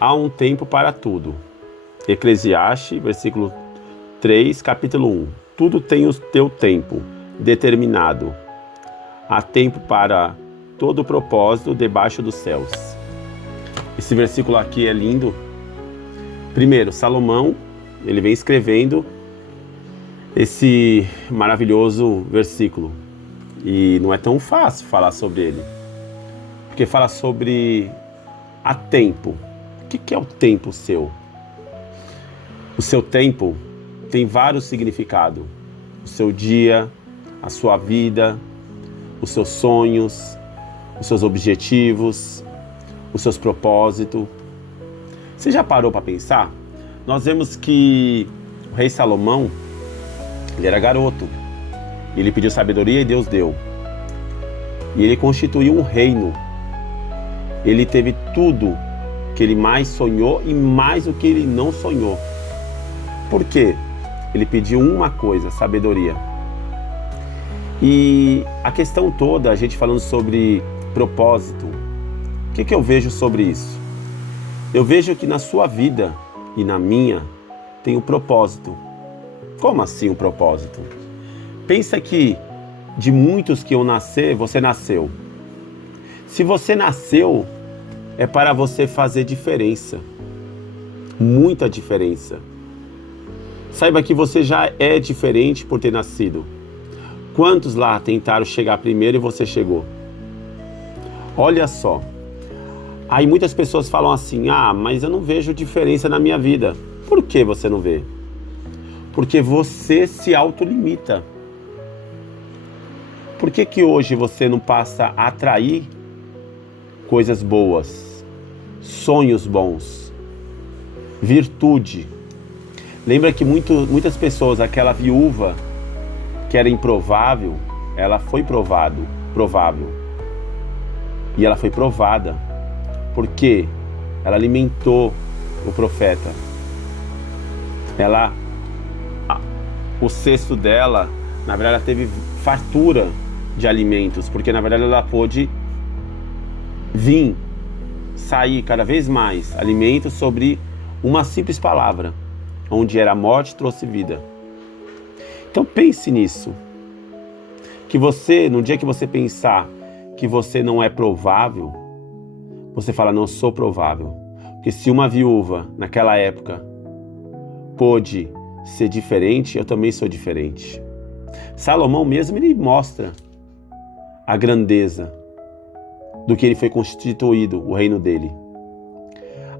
há um tempo para tudo. Eclesiastes, versículo 3, capítulo 1. Tudo tem o teu tempo determinado. Há tempo para todo propósito debaixo dos céus. Esse versículo aqui é lindo. Primeiro, Salomão, ele vem escrevendo esse maravilhoso versículo. E não é tão fácil falar sobre ele. Porque fala sobre a tempo. O que é o tempo seu? O seu tempo tem vários significados. O seu dia, a sua vida, os seus sonhos, os seus objetivos, os seus propósitos. Você já parou para pensar? Nós vemos que o rei Salomão, ele era garoto. Ele pediu sabedoria e Deus deu. E ele constituiu um reino. Ele teve tudo que ele mais sonhou e mais do que ele não sonhou. Por quê? Ele pediu uma coisa, sabedoria. E a questão toda, a gente falando sobre propósito, o que eu vejo sobre isso? Eu vejo que na sua vida e na minha tem um propósito. Como assim um propósito? Pensa que de muitos que eu nascer, você nasceu. Se você nasceu, é para você fazer diferença. Muita diferença. Saiba que você já é diferente por ter nascido. Quantos lá tentaram chegar primeiro e você chegou? Olha só. Aí muitas pessoas falam assim, mas eu não vejo diferença na minha vida. Por que você não vê? Porque você se autolimita. Por que hoje você não passa a atrair coisas boas, sonhos bons, virtude? Lembra que muitas pessoas, aquela viúva que era improvável, ela foi provável. E ela foi provada. Porque ela alimentou o profeta. O cesto dela, na verdade, ela teve fartura de alimentos, porque na verdade ela pôde sair cada vez mais alimentos sobre uma simples palavra, onde era morte, trouxe vida. Então pense nisso, que você, no dia que você pensar que você não é provável, você fala, não sou provável. Porque se uma viúva naquela época pôde ser diferente, eu também sou diferente. Salomão mesmo, ele mostra a grandeza do que ele foi constituído, o reino dele.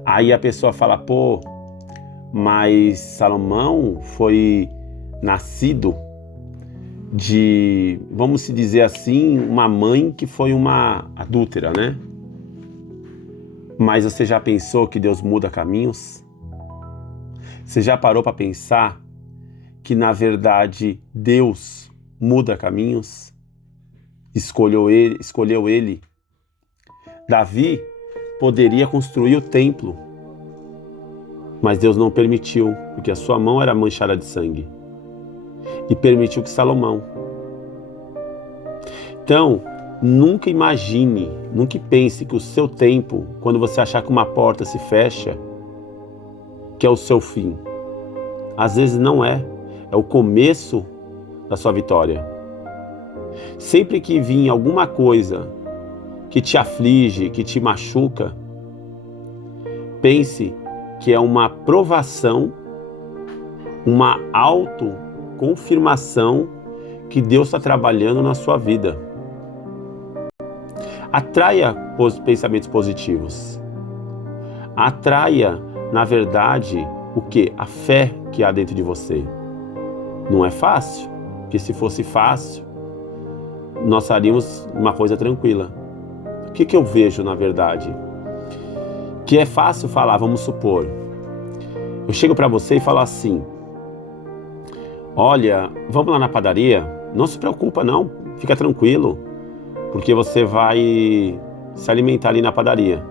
Aí a pessoa fala, mas Salomão foi nascido de, vamos se dizer assim, uma mãe que foi uma adúltera, né? Mas você já pensou que Deus muda caminhos? Você já parou para pensar que na verdade Deus muda caminhos? Escolheu ele. Davi poderia construir o templo, mas Deus não permitiu, porque a sua mão era manchada de sangue. E permitiu que Salomão. Então, nunca imagine, nunca pense que o seu tempo, quando você achar que uma porta se fecha, que é o seu fim. Às vezes não é. É o começo da sua vitória. Sempre que vir alguma coisa que te aflige, que te machuca, pense que é uma provação, uma autoconfirmação que Deus está trabalhando na sua vida. Atraia pensamentos positivos. Atraia, na verdade, o quê? A fé que há dentro de você. Não é fácil, porque se fosse fácil, nós faríamos uma coisa tranquila. O que eu vejo, na verdade? Que é fácil falar, vamos supor. Eu chego para você e falo assim, olha, vamos lá na padaria? Não se preocupa não, fica tranquilo, porque você vai se alimentar ali na padaria.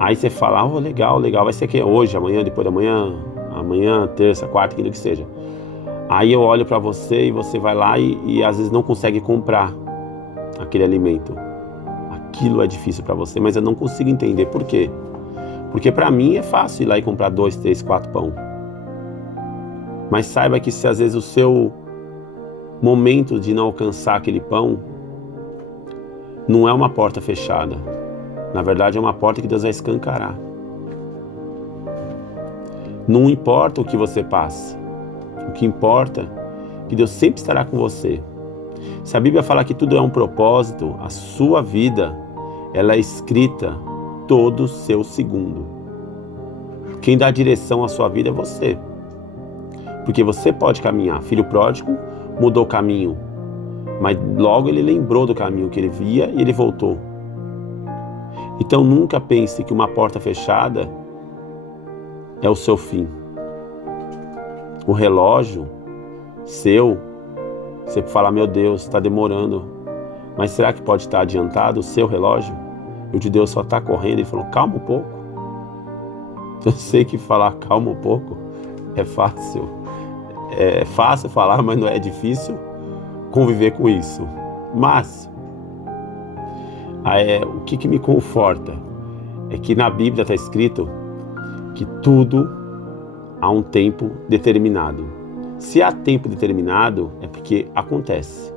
Aí você fala, legal, vai ser que hoje, amanhã, depois da manhã, amanhã, terça, quarta, aquilo que seja. Aí eu olho para você e você vai lá e às vezes não consegue comprar aquele alimento. Aquilo é difícil para você, mas eu não consigo entender por quê. Porque para mim é fácil ir lá e comprar 2, 3, 4 pão. Mas saiba que se às vezes o seu momento de não alcançar aquele pão não é uma porta fechada. Na verdade é uma porta que Deus vai escancarar. Não importa o que você passa. O que importa é que Deus sempre estará com você. Se a Bíblia fala que tudo é um propósito, a sua vida, ela é escrita todo seu segundo. Quem dá direção à sua vida é você. Porque você pode caminhar. Filho pródigo mudou o caminho, mas logo ele lembrou do caminho que ele via e ele voltou. Então nunca pense que uma porta fechada é o seu fim. O relógio seu, você fala, meu Deus, está demorando. Mas será que pode estar adiantado o seu relógio? E o de Deus só está correndo. Ele falou, calma um pouco. Eu sei que falar calma um pouco é fácil. É fácil falar, mas não é difícil conviver com isso. Mas o que me conforta é que na Bíblia está escrito que tudo há um tempo determinado. Se há tempo determinado, é porque acontece.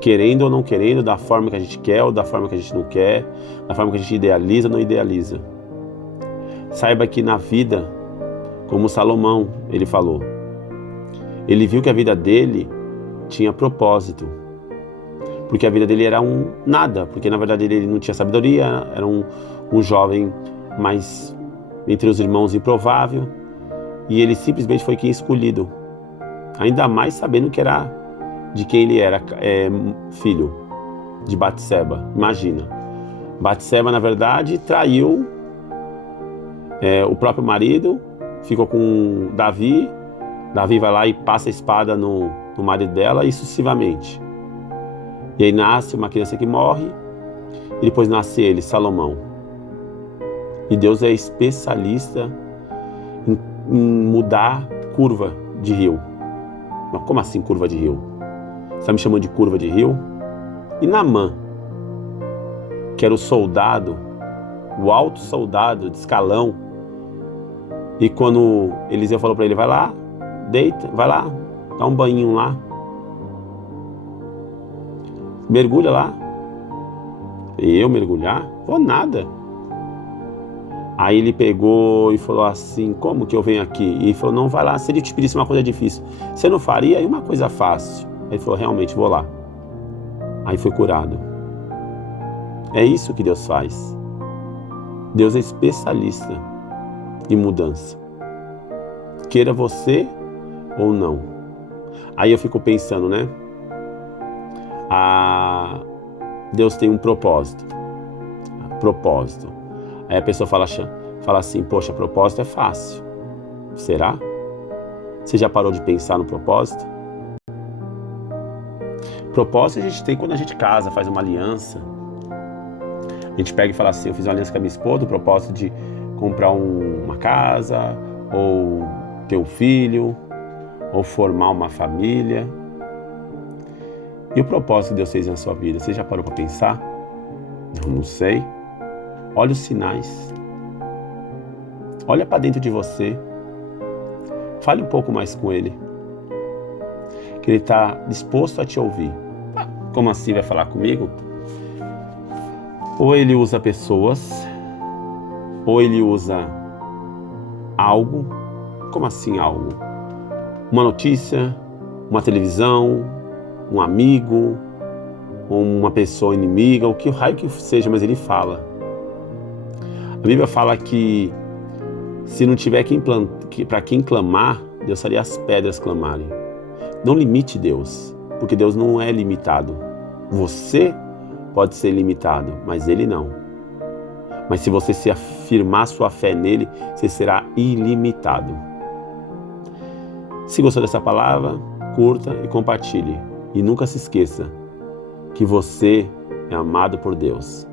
Querendo ou não querendo, da forma que a gente quer ou da forma que a gente não quer, da forma que a gente idealiza ou não idealiza. Saiba que na vida, como Salomão, ele falou, ele viu que a vida dele tinha propósito. Porque a vida dele era um nada, porque na verdade ele não tinha sabedoria, era um jovem mais entre os irmãos improvável, e ele simplesmente foi quem escolhido, ainda mais sabendo que era de quem ele era filho, de Batseba. Imagina, Batseba na verdade traiu o próprio marido, ficou com Davi, Davi vai lá e passa a espada no marido dela e sucessivamente. E aí nasce uma criança que morre, e depois nasce ele, Salomão. E Deus é especialista em mudar curva de rio. Mas como assim curva de rio? Você está me chamando de curva de rio? E Naamã, que era o soldado, o alto soldado de escalão, e quando Eliseu falou para ele, vai lá, deita, vai lá, dá um banhinho lá, mergulha lá. E eu mergulhar? Vou nada. Aí ele pegou e falou assim, como que eu venho aqui? E ele falou, não, vai lá, se ele te pedisse uma coisa difícil, você não faria? Aí uma coisa fácil. Aí ele falou, realmente, vou lá. Aí foi curado. É isso que Deus faz. Deus é especialista em mudança. Queira você ou não. Aí eu fico pensando, né? Deus tem um propósito. Propósito. Aí a pessoa fala assim, poxa, propósito é fácil. Será? Você já parou de pensar no propósito? Propósito a gente tem quando a gente casa, faz uma aliança. A gente pega e fala assim, eu fiz uma aliança com a minha esposa, o propósito de comprar uma casa, ou ter um filho, ou formar uma família. E o propósito que Deus fez na sua vida, você já parou para pensar? Não sei. Olha os sinais. Olha para dentro de você. Fale um pouco mais com Ele. Que Ele está disposto a te ouvir. Como assim vai falar comigo? Ou Ele usa pessoas, ou Ele usa algo. Como assim algo? Uma notícia, uma televisão, um amigo, ou uma pessoa inimiga, o que raio que seja, mas Ele fala. A Bíblia fala que se não tiver para quem clamar, Deus faria as pedras clamarem. Não limite Deus, porque Deus não é limitado. Você pode ser limitado, mas Ele não. Mas se você se afirmar sua fé nele, você será ilimitado. Se gostou dessa palavra, curta e compartilhe. E nunca se esqueça que você é amado por Deus.